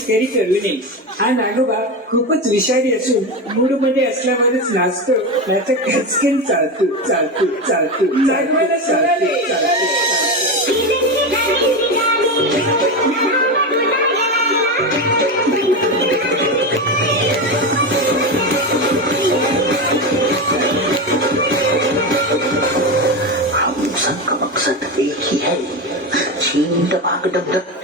मस्करी करू नये. हा नागोबा खूपच विषारी असून मूड मध्ये असल्यावरच नाचतो, नाहीतर खचकन चालतो चालतो चालतो. नागोबाला सोडाले. हम सबका मकसद एक ही है, छीन दबाक डग डग